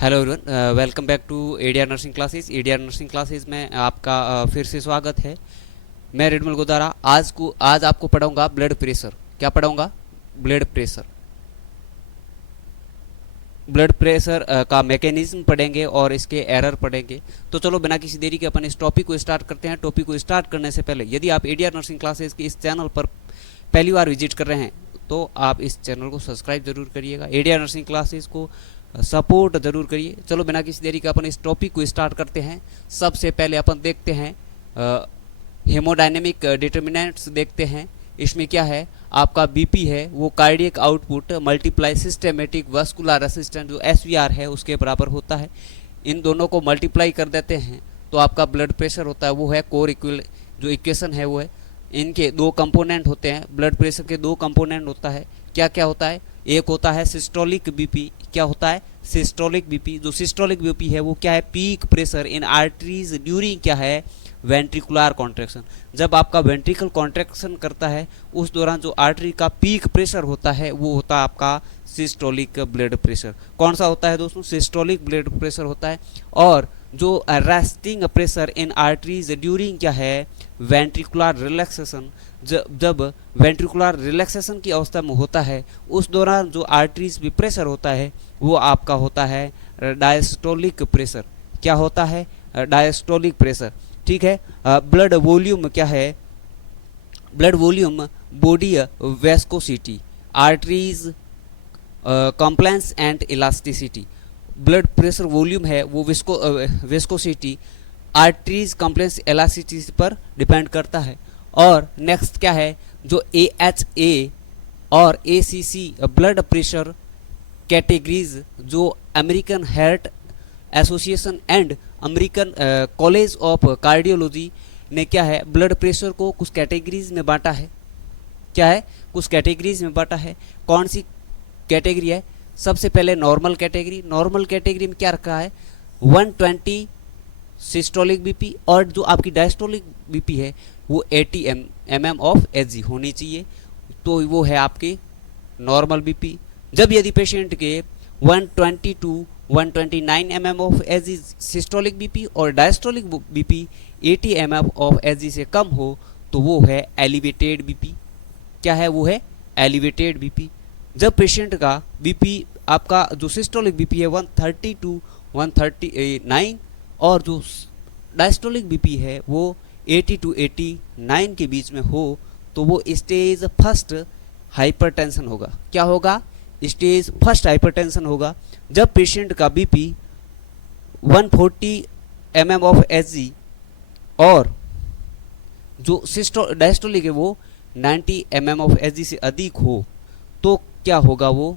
Hello everyone, welcome back to ADR nursing classes. ADR nursing classes में आपका फिर से स्वागत है। मैं रेडमल गोदारा आज आपको पढ़ाऊंगा ब्लड प्रेशर। क्या पढ़ाऊंगा? Blood pressure. ब्लड प्रेशर का मैकेनिज्म पढ़ेंगे और इसके एरर पढ़ेंगे। तो चलो बिना किसी देरी के अपन इस टॉपिक को स्टार्ट करते हैं। टॉपिक को स्टार्ट करने से पहले यदि आप एडीआर नर्सिंग क्लासेस के इस चैनल पर पहली बार विजिट कर रहे हैं तो आप इस चैनल को सब्सक्राइब जरूर करिएगा। एडीआर नर्सिंग क्लासेस को सपोर्ट जरूर करिए। चलो बिना किसी देरी के अपन इस टॉपिक को स्टार्ट करते हैं। सबसे पहले अपन देखते हैं हेमोडायनेमिक डिटर्मिनेंट्स देखते हैं। इसमें क्या है, आपका बीपी है वो cardiac output multiply systematic vascular resistance जो एसवीआर है उसके बराबर होता है। इन दोनों को मल्टीप्लाई कर देते हैं तो आपका ब्लड प्रेशर होता है वो है कोर इक्वल। जो इक्वेशन है वो है, इनके दो कंपोनेंट होते हैं। ब्लड प्रेशर के दो कंपोनेंट होता है। क्या क्या होता है? एक होता है सिस्टोलिक बीपी। क्या होता है? Systolic BP. जो सिस्टोलिक बीपी है वो क्या है? Peak pressure in arteries during क्या है? Ventricular contraction. जब आपका वेंट्रिकल कॉन्ट्रैक्शन करता है उस दौरान जो आर्टरी का पीक प्रेशर होता है वो होता है आपका सिस्टोलिक ब्लड प्रेशर। कौन सा होता है दोस्तों? सिस्टोलिक ब्लड प्रेशर होता है। और जो resting pressure in arteries during क्या है? Ventricular relaxation. जब वेंट्रिकुलर रिलैक्सेशन की अवस्था में होता है उस दौरान जो आर्टरीज में प्रेशर होता है वो आपका होता है डायस्टोलिक प्रेशर। क्या होता है? Diastolic pressure. ठीक है। ब्लड वॉल्यूम क्या है? Blood volume body viscosity arteries compliance and elasticity. Blood pressure volume है वो वेस्कोसिटी आर्टरीज कॉम्प्लायंस इलास्टिसिटी पर डिपेंड करता है। और नेक्स्ट क्या है, जो AHA और ACC ब्लड प्रेशर कैटेगरीज जो American heart association and American college of cardiology ने क्या है ब्लड प्रेशर को कुछ कैटेगरीज में बांटा है। क्या है? कुछ कैटेगरीज में बांटा है। कौन सी कैटेगरी है? सबसे पहले नॉर्मल कैटेगरी। नॉर्मल कैटेगरी में क्या रखा है? 120 सिस्टोलिक बीपी और जो आपकी डायस्टोलिक बीपी है वो 80 mm ऑफ Hg होनी चाहिए। तो वो है आपकी नॉर्मल बीपी। जब यदि पेशेंट के 120 to 129 mm of Hg systolic BP और diastolic BP 80 mm of Hg से कम हो तो वो है एलिवेटेड बीपी। क्या है? वो है एलिवेटेड बीपी। जब पेशेंट का बीपी आपका जो सिस्टोलिक बीपी है 130 टू 139 और जो डायस्टोलिक बीपी है वो 80 टू 89 के बीच में हो तो वो स्टेज फर्स्ट हाइपरटेंशन होगा। क्या होगा? स्टेज फर्स्ट हाइपरटेंशन होगा। जब पेशेंट का बीपी 140 mm ऑफ Hg और जो डायस्टोलिक है वो 90 mm ऑफ Hg से अधिक हो तो क्या होगा? वो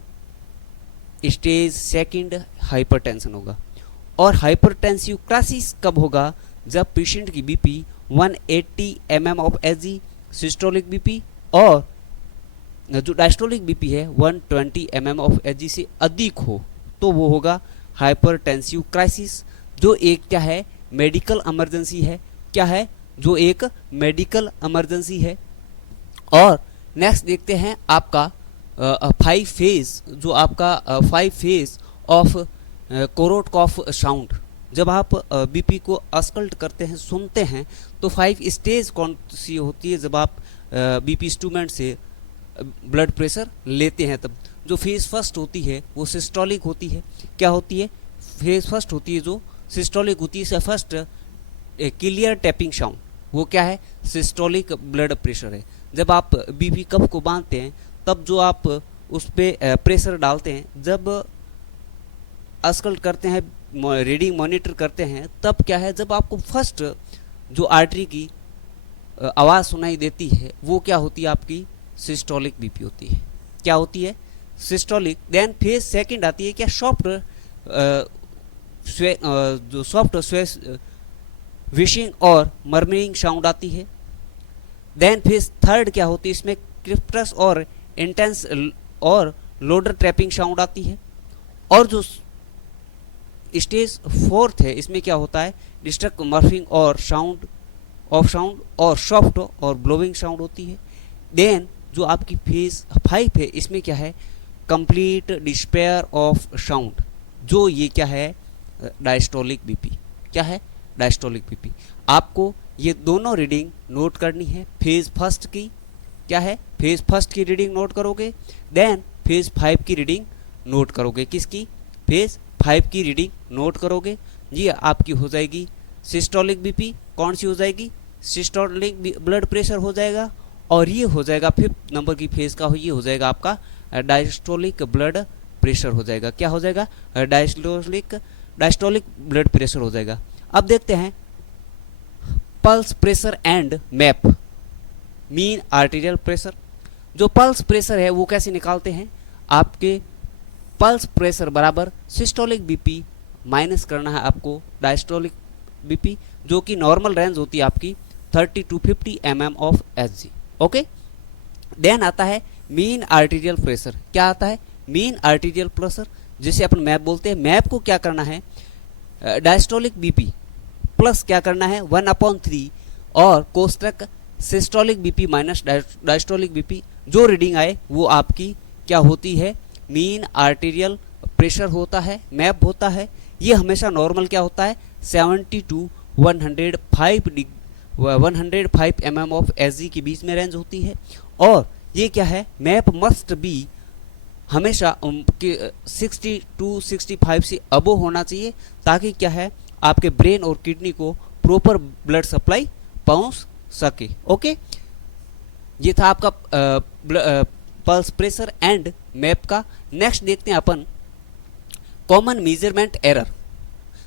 स्टेज सेकंड हाइपरटेंशन होगा। और हाइपरटेंसिव क्राइसिस कब होगा? जब पेशेंट की BP 180 mm of Hg systolic BP और जो डायस्टोलिक बीपी है 120 mm ऑफ Hg से अधिक हो तो वो होगा हाइपरटेंसिव क्राइसिस, जो एक क्या है? मेडिकल इमरजेंसी है। क्या है? जो एक मेडिकल इमरजेंसी है। और नेक्स्ट देखते हैं आपका 5 फेज, जो आपका 5 फेज ऑफ कोरोटकॉफ साउंड। जब आप बीपी को अस्कल्ट करते हैं, सुनते हैं तो 5 स्टेज कौन सी होती है? जब आप बीपी इंस्ट्रूमेंट से ब्लड प्रेशर लेते हैं तब जो फेज फर्स्ट होती है वो सिस्टोलिक होती है। क्या होती है? फेज फर्स्ट होती है जो सिस्टोलिक होती है। फर्स्ट क्लियर टैपिंग साउंड वो क्या है? सिस्टोलिक ब्लड प्रेशर है। जब आप बीपी कप को बांधते हैं तब जो आप उस पर प्रेशर डालते हैं, जब अस्कल्ट करते हैं, रीडिंग मॉनिटर करते हैं तब क्या है? जब आपको फर्स्ट जो आर्टरी की आवाज़ सुनाई देती है वो क्या होती है? आपकी सिस्टोलिक बीपी होती है। क्या होती है? सिस्टोलिक। देन फेज सेकंड आती है क्या? सॉफ्ट जो सॉफ्ट विशिंग और मर्मरिंग साउंड आती है। देन फेज थर्ड क्या होती है? इसमें क्रिप्टस और इंटेंस और लोडर ट्रैपिंग साउंड आती है। और जो स्टेज फोर्थ है इसमें क्या होता है? डिस्ट्रक्ट मर्फिंग और साउंड और सॉफ्ट और ब्लोइंग साउंड होती है। देन जो आपकी फेज 5 है इसमें क्या है? Complete despair of sound. जो ये क्या है, डायस्टोलिक बीपी। क्या है? Diastolic BP. आपको ये दोनों रीडिंग नोट करनी है। फेज फर्स्ट की क्या है, फेज फर्स्ट की रीडिंग नोट करोगे, देन फेज 5 की रीडिंग नोट करोगे। किसकी? फेज 5 की रीडिंग नोट करोगे। ये आपकी हो जाएगी सिस्टोलिक बीपी। कौन सी हो जाएगी? सिस्टोलिक ब्लड प्रेशर हो जाएगा। और ये हो जाएगा 5th नंबर की फेज का, ये हो जाएगा आपका डायस्टोलिक ब्लड प्रेशर हो जाएगा। क्या हो जाएगा? डायस्टोलिक ब्लड प्रेशर हो जाएगा। अब देखते हैं pulse pressure and map, mean arterial pressure. जो पल्स प्रेशर है वो कैसे निकालते हैं? आपके पल्स प्रेशर बराबर सिस्टोलिक बीपी माइनस करना है आपको डायस्टोलिक बीपी, जो कि नॉर्मल रेंज होती है आपकी 30 to 50 mm of Hg। Okay, then आता है मीन आर्टीरियल प्रेशर। क्या आता है? मीन आर्टीरियल प्रेशर, जिसे अपन मैप बोलते हैं। मैप को क्या करना है? डायस्टोलिक बीपी प्लस क्या करना है, 1/3 और कोष्टक systolic BP minus diastolic BP. जो रीडिंग आए वो आपकी क्या होती है? मीन आर्टीरियल प्रेशर होता है, मैप होता है। ये हमेशा नॉर्मल क्या होता है? 70 to 105 mm ऑफ Hg के बीच में रेंज होती है। और ये क्या है? मैप मस्ट बी हमेशा 60 to 65 से अबो होना चाहिए, ताकि क्या है, आपके ब्रेन और किडनी को प्रॉपर ब्लड सप्लाई पहुंच सके। ओके, ये था आपका पल्स प्रेशर एंड मैप का। नेक्स्ट देखते हैं अपन कॉमन मेजरमेंट एरर।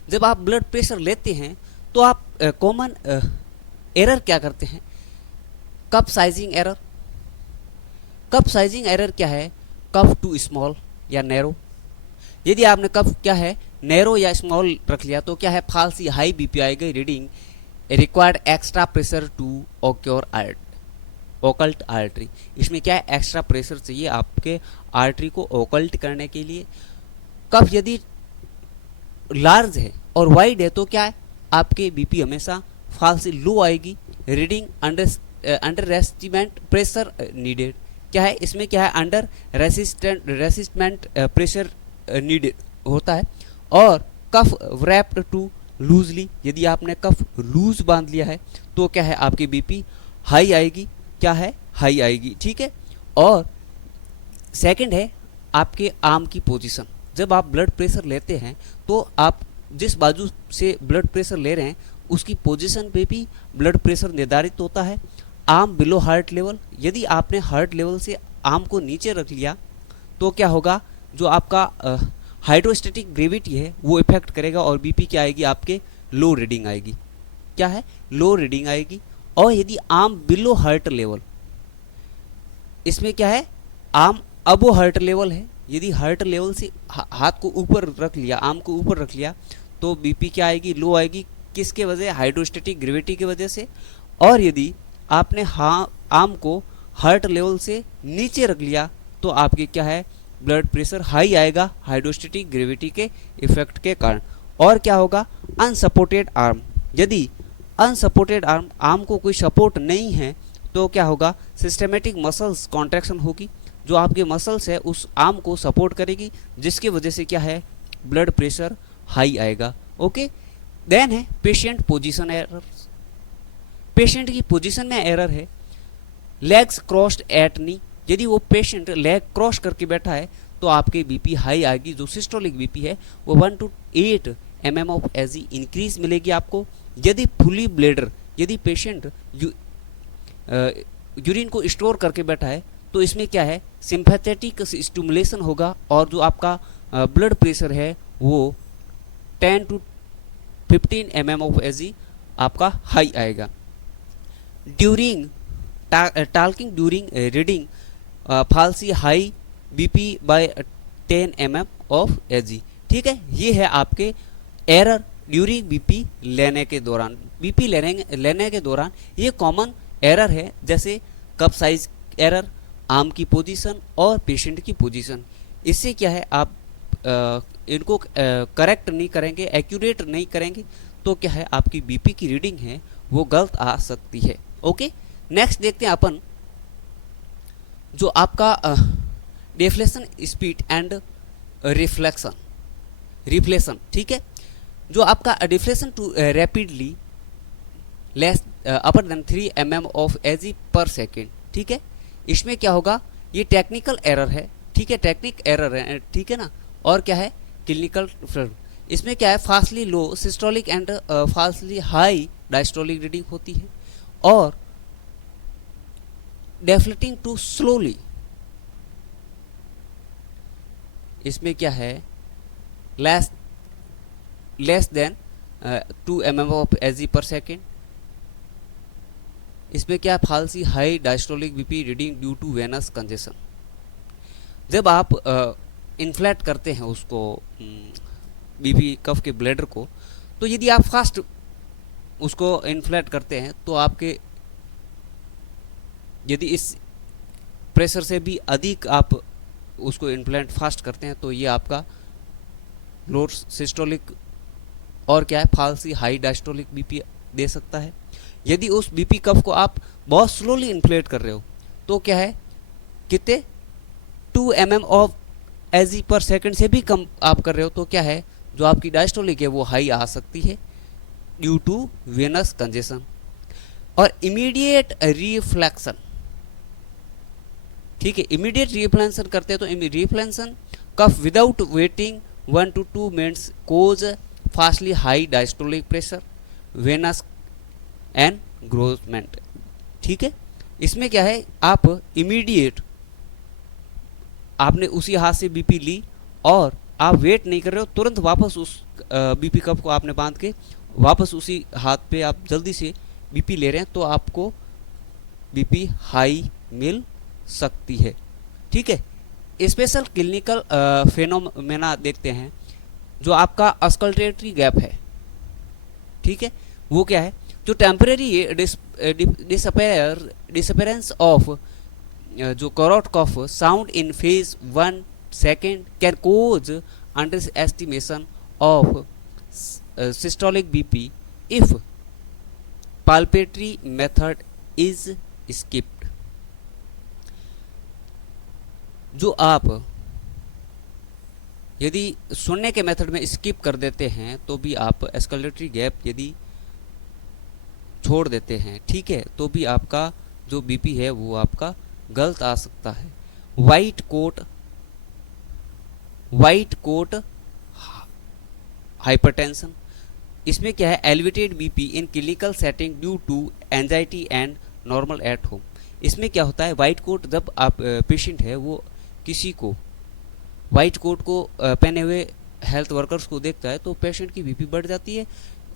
जब आप ब्लड प्रेशर लेते हैं तो आप कॉमन एरर क्या करते हैं? Cup sizing error. Cup sizing error क्या है? कप टू स्मॉल या नैरो। यदि आपने कप क्या है, नैरो या स्मॉल रख लिया तो क्या है, फालसी हाई बीपी आएगी। Reading required extra pressure to occur occult artery. इसमें क्या है? एक्स्ट्रा प्रेशर चाहिए आपके आर्टरी को ओकल्ट करने के लिए। कफ यदि लार्ज है और वाइड है तो क्या है, आपके बीपी हमेशा फालसी लो आएगी। Reading under resistant pressure needed. क्या है इसमें? क्या है? अंडर रेसिस्टेंट प्रेशर नीडेड होता है। और कफ व्रैप्ड टू लूजली। यदि आपने कफ लूज बांध लिया है तो क्या है, आपकी बीपी हाई आएगी। क्या है? हाई आएगी। ठीक है। और सेकंड है आपके आर्म की पोजीशन। जब आप ब्लड प्रेशर लेते हैं तो आप जिस बाजू से ब्लड प्रेशर ले रहे हैं उसकी पोजीशन पे भी ब्लड प्रेशर निर्धारित होता है। Arm below heart level. यदि आपने हार्ट लेवल से आर्म को नीचे रख लिया तो क्या होगा, जो आपका हाइड्रोस्टैटिक ग्रेविटी है वो इफेक्ट करेगा और बीपी क्या आएगी, आपके लो रीडिंग आएगी। क्या है? लो रीडिंग आएगी। और यदि आर्म बिलो हार्ट लेवल, इसमें क्या है, आर्म अबो हार्ट लेवल है। यदि हार्ट लेवल से हाथ को ऊपर रख लिया, आर्म को ऊपर रख लिया तो बीपी क्या आएगी, लो आएगी। किसके वजह? हाइड्रोस्टैटिक ग्रेविटी की वजह से। और यदि आपने आर्म को हार्ट लेवल से नीचे रख लिया तो आपके क्या है, ब्लड प्रेशर हाई आएगा हाइड्रोस्टैटिक ग्रेविटी के इफेक्ट के कारण। और क्या होगा, अनसपोर्टेड आर्म। यदि अनसपोर्टेड आर्म को कोई सपोर्ट नहीं है तो क्या होगा, सिस्टमेटिक मसल्स कॉन्ट्रैक्शन होगी, जो आपके मसल्स है उस आर्म को सपोर्ट करेगी, जिसकी वजह से क्या है, ब्लड प्रेशर हाई आएगा। ओके, देन है पेशेंट पोजीशन एरर। पेशेंट की पोजीशन में एरर है, लेग्स क्रॉस्ड एट नी। यदि वो पेशेंट लेग क्रॉस करके बैठा है तो आपके बीपी हाई आएगी। जो सिस्टोलिक बीपी है वो 1 to 8 mm of Hg increase मिलेगी आपको। यदि फुली ब्लेडर, यदि पेशेंट यूरिन को स्टोर करके बैठा है तो इसमें क्या है, सिंपैथेटिक स्टिमुलेशन होगा और जो आपका ब्लड प्रेशर है वो 10 to 15 mm ऑफ Hg आपका हाई आएगा। During talking during reading falsely high BP by 10 mm of Hg। ठीक है, ये है आपके एरर ड्यूरिंग बीपी लेने के दौरान। बीपी लेने के दौरान ये कॉमन एरर है, जैसे कप साइज एरर, आर्म की पोजीशन और पेशेंट की पोजीशन। इससे क्या है, आप इनको करेक्ट नहीं करेंगे, एक्यूरेट नहीं करेंगे तो क्या है, आपकी बीपी की रीडिंग है वो गलत आ सकती है। ओके, नेक्स्ट देखते हैं अपन जो आपका deflection speed and reflection. Reflation, ठीक है। जो आपका deflation too rapidly less upper than 3 mm of HG per second, ठीक है। इसमें क्या होगा, ये टेक्निकल एरर है, ठीक है, टेक्निक एरर है, ठीक है ना। और क्या है, क्लिनिकल। इसमें क्या है, fastly low systolic and fastly high diastolic reading होती है, और डेफ्लेटिंग टू स्लोली, इसमें क्या है, less than 2 mm of HG per second. इसमें क्या, falsely high diastolic BP reading due to venous congestion. जब आप इन्फ्लेट करते हैं उसको बीपी कफ के ब्लैडर को, तो यदि आप फास्ट उसको इन्फ्लेट करते हैं तो आपके, यदि इस प्रेशर से भी अधिक आप उसको इन्फ्लेट फास्ट करते हैं तो ये आपका लो सिस्टोलिक और क्या है, फाल्सी हाई डायस्टोलिक बीपी दे सकता है। यदि उस बीपी कफ को आप बहुत स्लोली इन्फ्लेट कर रहे हो तो क्या है, कितने 2 mm ऑफ एजी पर सेकंड से भी कम आप कर रहे हो तो क्या है, जो आपकी डायस्टोलिक है वो हाई आ सकती है ड्यू टू वेनस कंजेशन। और इमीडिएट रिफ्लेक्शन, ठीक है, इमीडिएट रिफ्लेक्शन करते हैं तो reflection cuff without waiting 1 to 2 minutes cause fastly high diastolic pressure venous and ग्रोथमेंट, ठीक है। इसमें क्या है, आप इमीडिएट आपने उसी हाथ से बीपी ली और आप वेट नहीं कर रहे हो, तुरंत वापस उस बीपी कप को आपने बांध के वापस उसी हाथ पे आप जल्दी से बीपी ले रहे हैं तो आपको बीपी हाई मिल सकती है, ठीक है। स्पेशल क्लिनिकल फेनोमेना देखते हैं, जो आपका अस्कल्टेटरी गैप है, ठीक है, वो क्या है, जो टेम्परेरी डिसअपेरेंस ऑफ जो करोट cuff sound in phase 1 second can cause under estimation of systolic BP if palpatory method is skipped. जो आप यदि सुनने के मेथड में स्किप कर देते हैं तो भी आप एस्केलेटरी गैप यदि छोड़ देते हैं, ठीक है, तो भी आपका जो बीपी है वो आपका गलत आ सकता है। वाइट कोट हाइपरटेंशन, इसमें क्या है, elevated BP in clinical setting due to anxiety and normal at home. इसमें क्या होता है, वाइट कोट जब आप पेशेंट है वो किसी को वाइट कोट को पहने हुए हेल्थ वर्कर्स को देखता है तो पेशेंट की बीपी बढ़ जाती है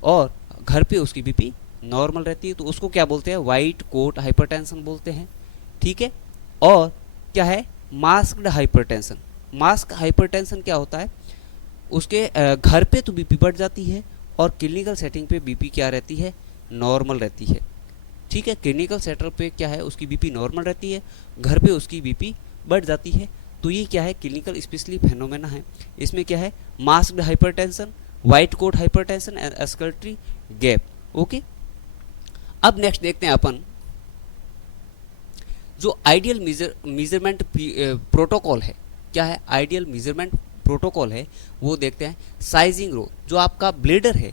और घर पे उसकी बीपी नॉर्मल रहती है, तो उसको क्या बोलते हैं, वाइट कोट हाइपरटेंशन बोलते हैं, ठीक है। और क्या है, मास्क्ड हाइपरटेंशन। मास्क हाइपरटेंशन क्या होता है, उसके घर पे तो बीपी बढ़ जाती है और क्लिनिकल सेटिंग पे बीपी क्या रहती है, नॉर्मल रहती है, ठीक है। क्लिनिकल सेटअप पे क्या है, उसकी बीपी नॉर्मल रहती है, घर पे उसकी बीपी बढ़ जाती है। तो ये क्या है, क्लिनिकल स्पेशली फेनोमेना है। इसमें क्या है, masked hypertension, white coat hypertension and escalatory gap, okay. अब नेक्स्ट देखते हैं अपन जो आइडियल मेजरमेंट प्रोटोकॉल है। क्या है आइडियल मेजरमेंट प्रोटोकॉल है, वो देखते हैं। साइजिंग रो, जो आपका ब्लेडर है,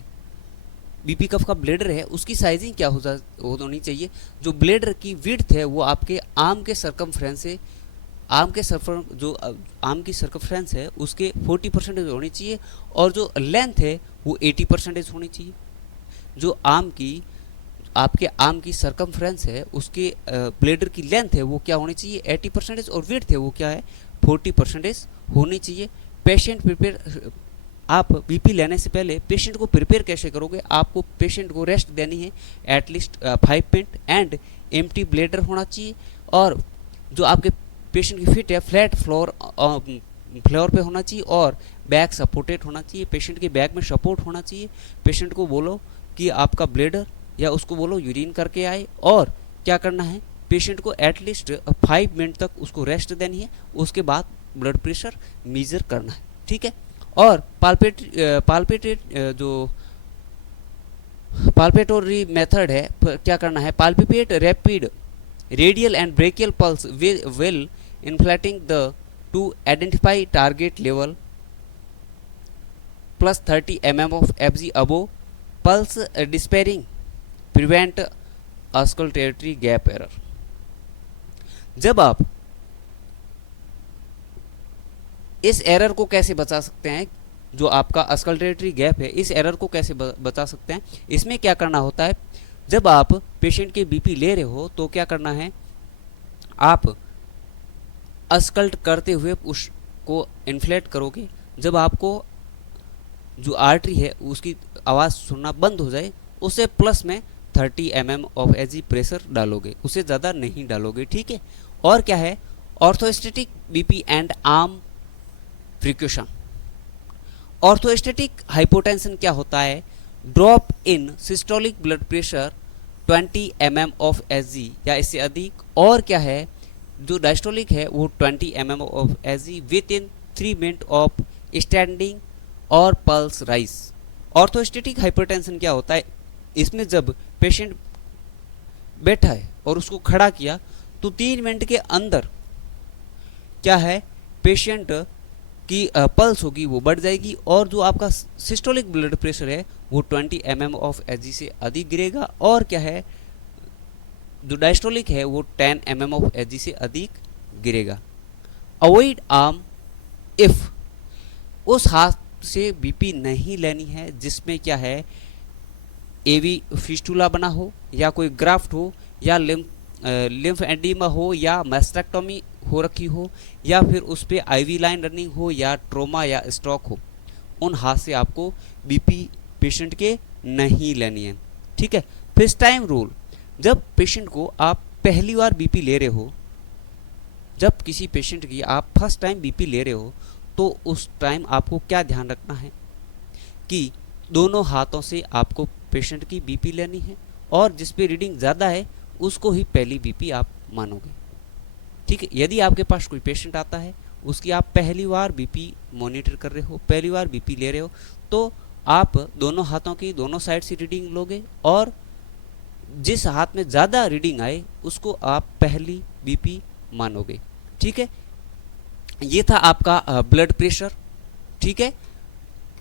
बीपी कफ का ब्लेडर है, उसकी साइजिंग क्या होनी चाहिए, जो ब्लेडर की विड्थ है वो आपके आर्म के सरकमफ्रेंस से जो आर्म की सर्कमफ्रेंस है उसके 40% होनी चाहिए और जो लेंथ है वो 80% होनी चाहिए। जो आपके आर्म की सर्कमफ्रेंस है उसके ब्लेडर की लेंथ है वो क्या होनी चाहिए, 80% और विड्थ है वो क्या है, 40% होनी चाहिए। पेशेंट प्रिपेयर, आप बीपी लेने से पहले पेशेंट को प्रिपेयर कैसे करोगे, आपको पेशेंट को रेस्ट देनी है at least 5 minute and empty bladder होना चाहिए और जो आपके पेशेंट की फिट है फ्लैट फ्लोर पे होना चाहिए और बैक सपोर्टेड होना चाहिए। पेशेंट के बैक में सपोर्ट होना चाहिए। पेशेंट को बोलो कि आपका ब्लेडर या उसको बोलो यूरिन करके आए और क्या करना है, पेशेंट को एटलीस्ट 5 मिनट तक उसको रेस्ट देनी है, उसके बाद ब्लड प्रेशर मेजर करना है, ठीक है। और पाल्पेटोरी मेथड है, क्या करना है, palpate rapid radial and brachial pulse will inflating the to identify target level plus 30 mm of Fg above pulse despairing prevent auscultatory gap error। जब आप इस एरर को कैसे बचा सकते हैं, जो आपका अस्कल्टेटरी गैप है, इस एरर को कैसे बचा सकते हैं, इसमें क्या करना होता है, जब आप पेशेंट के बीपी ले रहे हो तो क्या करना है, आप अस्कल्ट करते हुए उसको इन्फ्लेट करोगे। जब आपको जो आर्टरी है उसकी आवाज़ सुनना बंद हो जाए, उसे प्लस में 30 mm ऑफ Hg प्रेशर डालोगे, उसे ज़्यादा नहीं डालोगे, ठीक है। और क्या है, orthostatic BP and arm precaution. Orthostatic hypotension क्या होता है, drop in systolic blood pressure 20 mm of Hg या इससे अधिक। और क्या है, जो डायस्टोलिक है वो 20 mm of Hg with in 3 minute of standing और पल्स राइज। ऑर्थोस्टैटिक हाइपरटेंशन क्या होता है, इसमें जब पेशेंट बैठा है और उसको खड़ा किया तो 3 मिनट के अंदर क्या है, पेशेंट की पल्स होगी वो बढ़ जाएगी और जो आपका सिस्टोलिक ब्लड प्रेशर है वो 20 mm ऑफ Hg से अधिक गिरेगा। और क्या है, जो डायस्टोलिक है वो 10 mm ऑफ Hg से अधिक गिरेगा। अवॉइड आर्म इफ, उस हाथ से बीपी नहीं लेनी है जिसमें क्या है, एवी फिस्टुला बना हो या कोई ग्राफ्ट हो या लिम्फ एडिमा हो या मैस्टेक्टोमी हो रखी हो या फिर उस पर आईवी लाइन रनिंग हो या ट्रोमा या स्ट्रोक हो। उन हाथ से आपको बीपी पेशेंट के नहीं लेनी है, ठीक है। फर्स्ट टाइम रूल, जब पेशेंट को आप पहली बार बीपी ले रहे हो, जब किसी पेशेंट की आप फर्स्ट टाइम बीपी ले रहे हो तो उस टाइम आपको क्या ध्यान रखना है कि दोनों हाथों से आपको पेशेंट की बीपी लेनी है और जिस पे रीडिंग ज़्यादा है उसको ही पहली बीपी आप मानोगे, ठीक है। यदि आपके पास कोई पेशेंट आता है, उसकी आप पहली बार बीपी मॉनिटर कर रहे हो, पहली बार बीपी ले रहे हो, तो आप दोनों हाथों की दोनों साइड से रीडिंग लोगे और जिस हाथ में ज़्यादा रीडिंग आए उसको आप पहली बीपी मानोगे, ठीक है। ये था आपका ब्लड प्रेशर, ठीक है।